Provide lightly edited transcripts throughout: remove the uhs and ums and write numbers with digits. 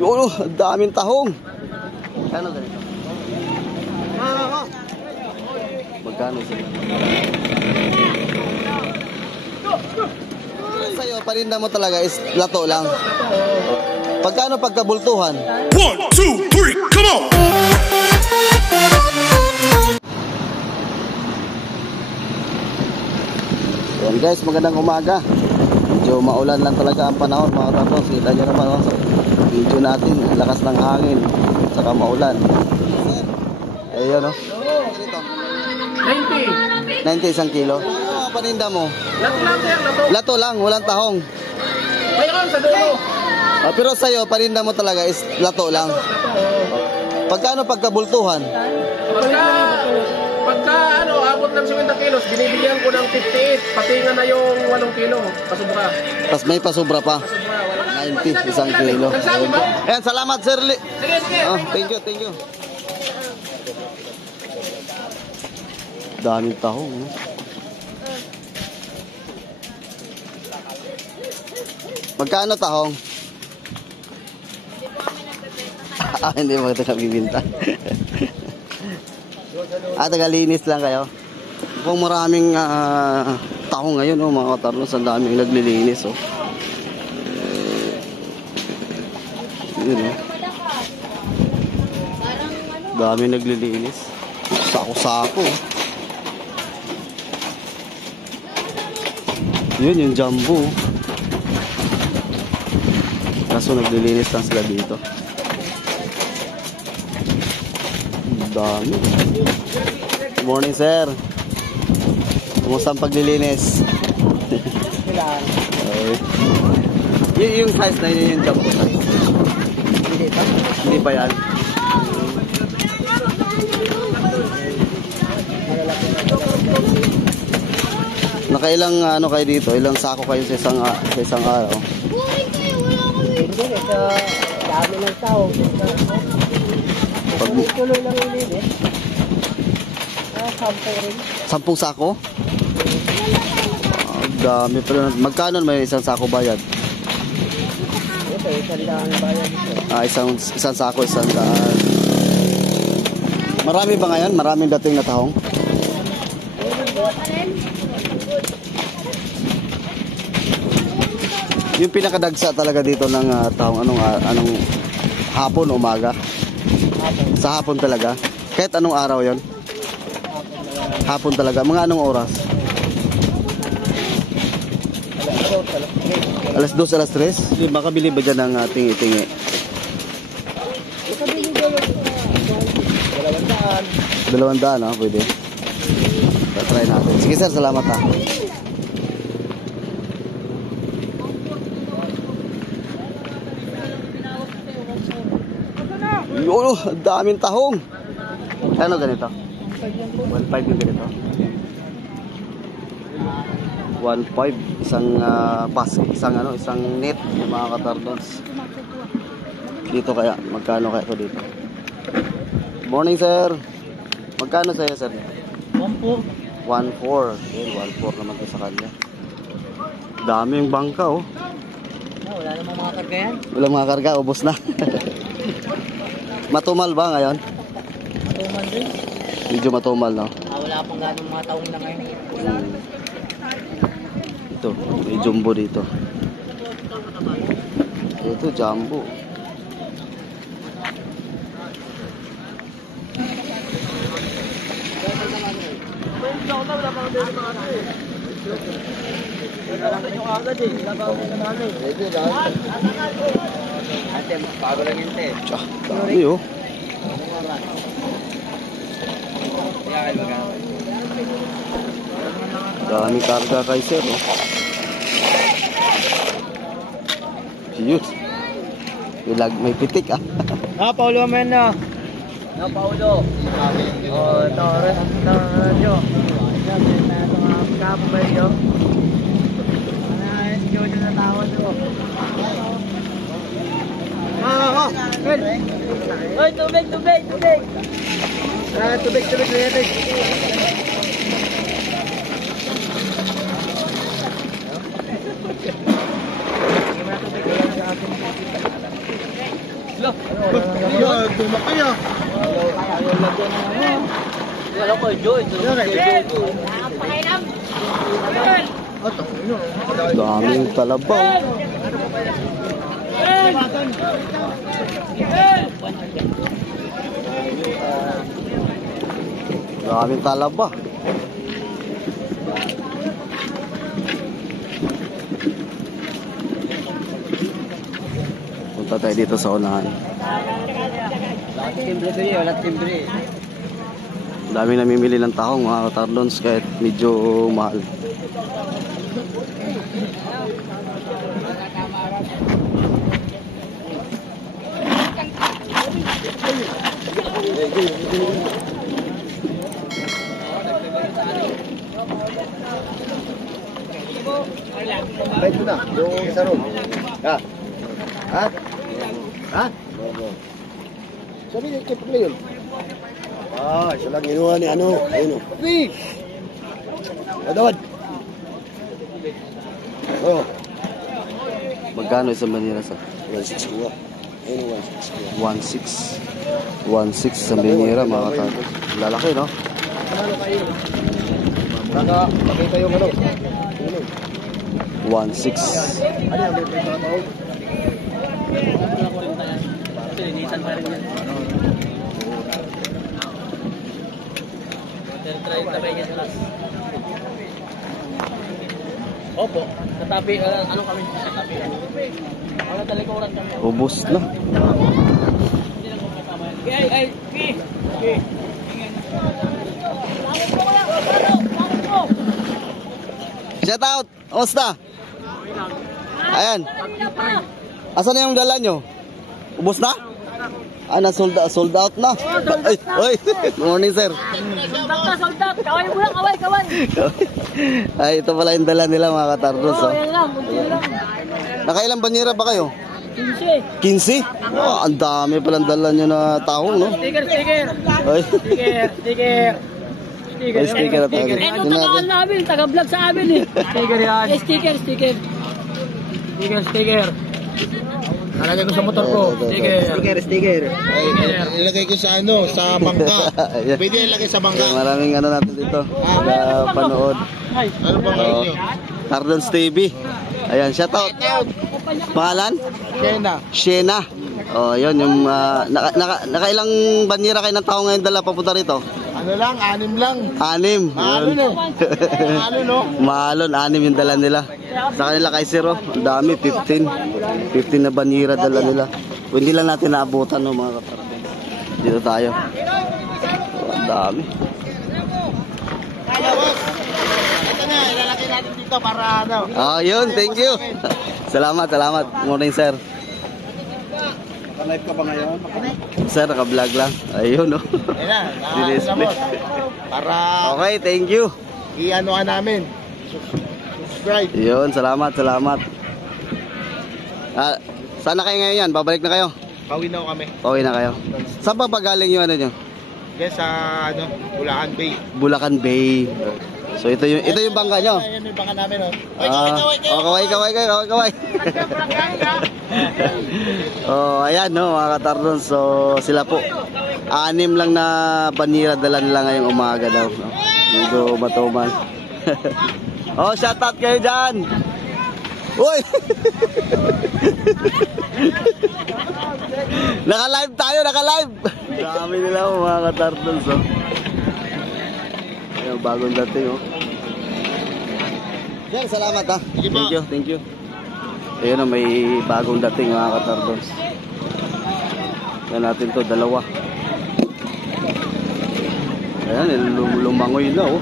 Yun, ang daming tahong. Kano ganito? Magkano sila? Sa'yo, parinda mo talaga is lato lang. Pagkano pagkabultuhan? 1, 2, 3, come on! Ayan guys, magandang umaga. Medyo maulan lang talaga ang panahon mga kapos. Kita nyo naman sa video natin, lakas ng hangin saka maulan. Ayun o. 90 isang kilo. Ano paninda mo? Lato lang sir, lato. Lato lang, walang tahong. Mayroon sa dulo. Pero sa'yo, paninda mo talaga is lato lang. Pagkano pagkabultuhan? Pagka abot ng 50 kilos, binibigyan ko ng 58. Pati nga na yung 8 kilo. Pasubra. Tapos may pasubra pa. 90 isang kilo. Ayan, salamat sir. Sige, sige. Oh, thank you. Daming tahong. Magkano tahong? Hindi mo ito kabibinta. Tagalinis lang kayo. Kung maraming tahong ngayon, mga katarnos, ang daming naglilinis. Yun, daming naglilinis. Sako-sako. Yun, yung jumbo. Kaso naglilinis lang sila dito. Dami. Good morning, sir. Kumusta ang paglilinis? Yung size na yun, yung jumbo size. Hindi pa yan. Nakailang kayo dito? Ilang sako kayo sa isang araw? Dami ng tao. Tuloy lang ulit. 10 sako? Dami pala. Magkano may isang sako bayad? Ito, 100 bayad. Isang sako, 100. Marami ba ngayon? Maraming dating na tahong? Yung pinakadagsa talaga dito ng tahong anong hapon, umaga? Sa hapon talaga? Kahit anong araw yon? Hapon talaga. Mga anong oras? Alas 2, alas 3? Makabili ba dyan ng tingi-tingi? 200, pwede. Try natin. Sige sir, salamat ha. Yun, ang daming tahong. Ano ganito? 1.5 yung ganito. 1.5 isang isang net mga katardons. Dito kaya magkano kaya ito dito? Morning sir. Magkano sa'yo sir? 1.4. 1.4. 1.4 naman ito sa kanya. Dami yung bangka oh. Wala namang mga karga yan. Walang mga karga, ubos na. Matumal ba ngayon? Matumal din. Medyo matumal, no? Wala pang ganong mga taong na ngayon. Ito, may jumbo dito. Ito, jumbo. Dami oh. Daming karga kay sir oh. Siyut. May pitik ah. Paulo man na. Paulo. Oh, ito rin ang radyo. Kapay yo. Jojo na tawad ko. Hoy, tubig. Tubig natin. Wala ko, Joy. Daming talabaw. Daming talaba. Punta tayo dito sa unahan. Wala timbre. Dami namimili ng tahong mga katarlons kahit medyo mahal. Bait mo na, yung isa ron. Ha? Ha? Ha? Sabi niya, kaya pagla yun. Ah, isa lang ginawa ni ano. Ayun o. Hey! Adawad. Oh. Magkano isang banira sa? 1.6 kuha. Ayun o, 1.6 kuha. 1.6 sa banira mga katarlons. Lalaki no? Baka, pakita yung ano. 1.6. Ano yan, may trabaho? Silinisan pa rin yan. Try na ba yan plus? Opo. Katabi, ano kami? Katabi. Wala talikuran kami. Ubus na. Ay. Shout out! Kamusta? Ayan. Asan na yung dala nyo? Ubus na? Sold out na. Ay, ay. Good morning, sir. Sold out. Kaway mo lang, kaway. Ay, ito pala yung dala nila mga katardos. Oo, Oh. yan lang. Kunti lang. Nakailang banyera ba kayo? 15. 15? Oh, ang dami palang dala nyo na tahong, no? Sticker. Ay, Sticker. ay sticker na tayo. Ito tagaan namin, taga-vlog sa amin eh. Sticker yan. Sticker. Sticker. Nalagay ko sa motor ko. Sticker. Ilagay ko sa ano, sa bangka. Ayan. Pwede ilagay sa bangka. Maraming ano natin dito. Panood. Ano bang Oh, nyo? Tardons TV. Ayan, shout out. Pangalan? Kena. Shena. Oh, yun yung nakailang banyera kayo ng tao ngayon dala papunta rito? Ano lang, 6 lang. 6. Mahalo no? Mahalo no? Mahalon, 6 yung dala nila. Sa kanila kay Zero, ang dami, 15. 15 na banyera dala nila. Kung hindi lang natin naabutan no, mga kapatid. Dito tayo. Oh, ang dami. Ito na, ilalagay natin dito para ano. Oh, yun, thank you. Salamat. Morning, sir. Live ka ba ngayon? Sir, naka-vlog lang. Ayun, no. Ayun na, Dinisplay. para Okay, thank you. i-anoan namin. Subscribe. Yun, salamat. Saan na kayo ngayon yan? Babalik na kayo? Pauwi na kami. Pauwi na kayo. Saan pa galing yung ano nyo? Yes, sa ano, Bulacan Bay. Bulacan Bay. So ito yung bangka nyo. Ayan yung bangka namin, oh. Kaway. Oh, ayan no, mga katardons. So sila po 6 lang na banira dala nila ngayong umaga daw. No? Medyo matuman. Oh, shout out kayo dyan. Uy! Naka-live tayo. Dami nila mga katardons. Oh. Ayan, bagong dating oh. Yan, salamat ha. Thank you. Ayun, may bagong dating mga katardons. Yan natin to, 2. Ayan, lumangoy na oh.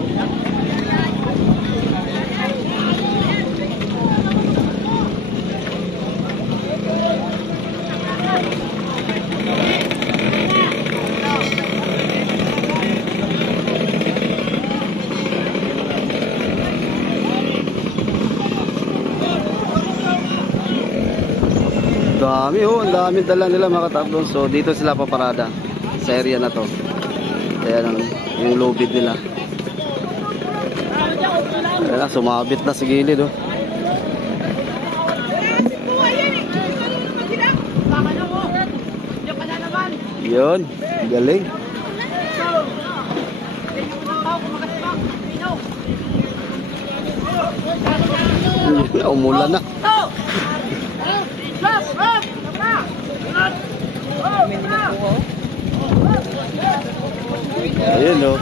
Dami oh, ang dami dala nila mga katardons. So dito sila paparada sa area na to. Ayan yung lobid nila. Ayan na, sumabit na sa gilid oh. Yun, galing. Yun, umulan na. Ayun o.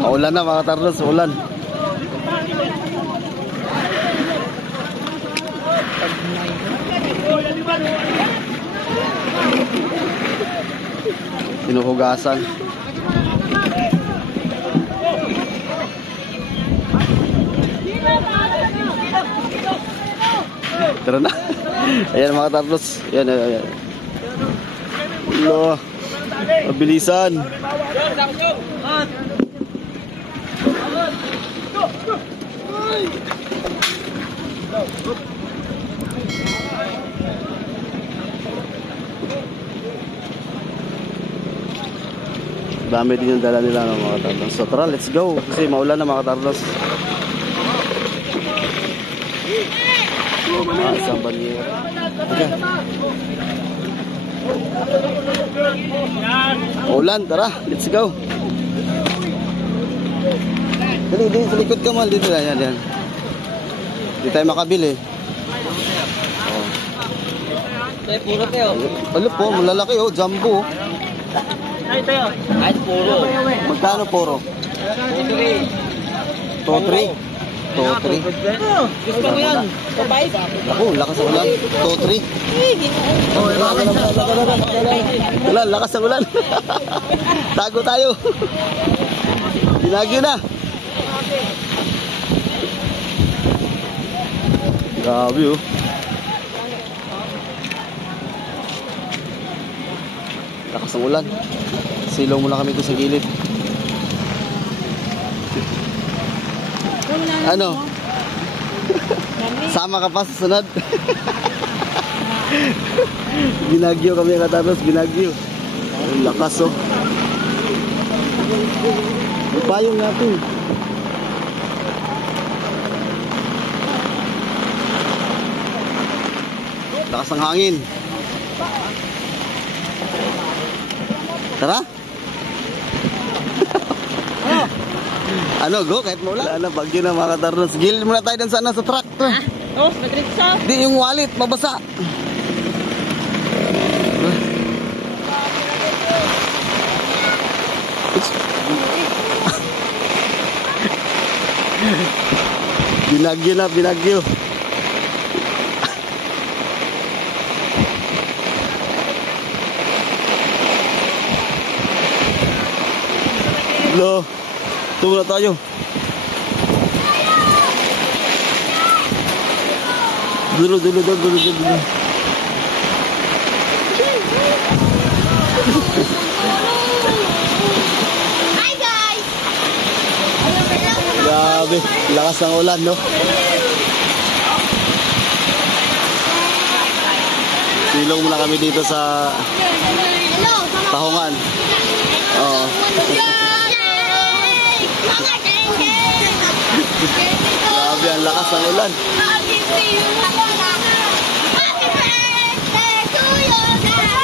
Maulan na mga tarlos, ulan. Sinuhugasan. Tara na. Ayan mga tarlos. Ayan, ayan. Allah. Mabilisan. Dami din yung dala nila ng mga tarlos. So tara, let's go. Kasi maulan na mga tarlos. Isang banyera. Okay. Ulan, tara, let's go. Dali, dali, sa likod ka mal. Dito, yan, yan. Hindi tayo makabili. Oh. Puro tayo. Ano po, malalaki oh, jumbo. Ay, tayo. Ay, puro. Magkano puro? 2-3. 2-3. Gusto mo yan? Kapay? Ako, lakas ang ulan. 2-3. Ulan, lakas ang ulan. Tago tayo. Binagyo na. Grabe oh. Lakas ang ulan. Silong muna kami ito sa gilid. Ano? Sama ka pa sa sunod. Binagyo kami katapos, binagyo. Ang lakas oh. May payong natin. Lakas ng hangin. Tara. Ano, go, kahit maulan. Wala na, bagyo na mga katarnos. Gilid muna tayo dun sana sa truck. Oh, nagritsa. Di, yung wallet, mabasa. Binagyo na, binagyo. Lo, tumo na tayo. Dulo. Hi guys! Grabe, lakas ng ulan, no? Silong muna kami dito sa Hello! Tahungan. Oo. Grabe, ang lakas ng ulan. Happy birthday to you! Silong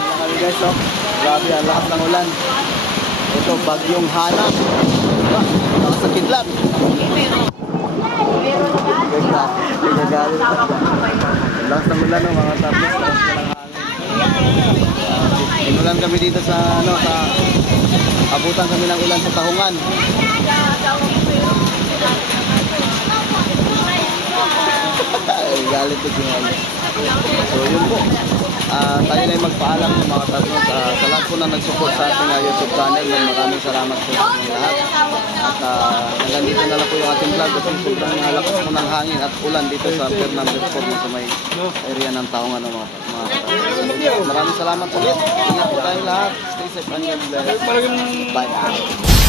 muna kami guys, no? Grabe, ang lakas ng ulan. Ito, bagyong Hana. Diba? Lakas ng kidlat. Nagagalit. Lakas ng ulan, no, mga tapos. Inulan kami dito sa, ano, sa abutan kami ng ulan sa Tahungan. Ay, galit ko si Mami. So, yun po. Tayo na yung magpaalam sa mga tapos. Sa lahat po na nag-support sa ating YouTube channel. Maraming salamat po sa inyong lahat. At hanggang dito na lang po yung ating vlog. Kasi sobrang lakas po ng hangin at ulan dito sa Fernando Sport sa may area ng Tahungan, mga tapos. Maraming salamat ulit. Ingat po tayong lahat. Stay safe and God bless. Bye.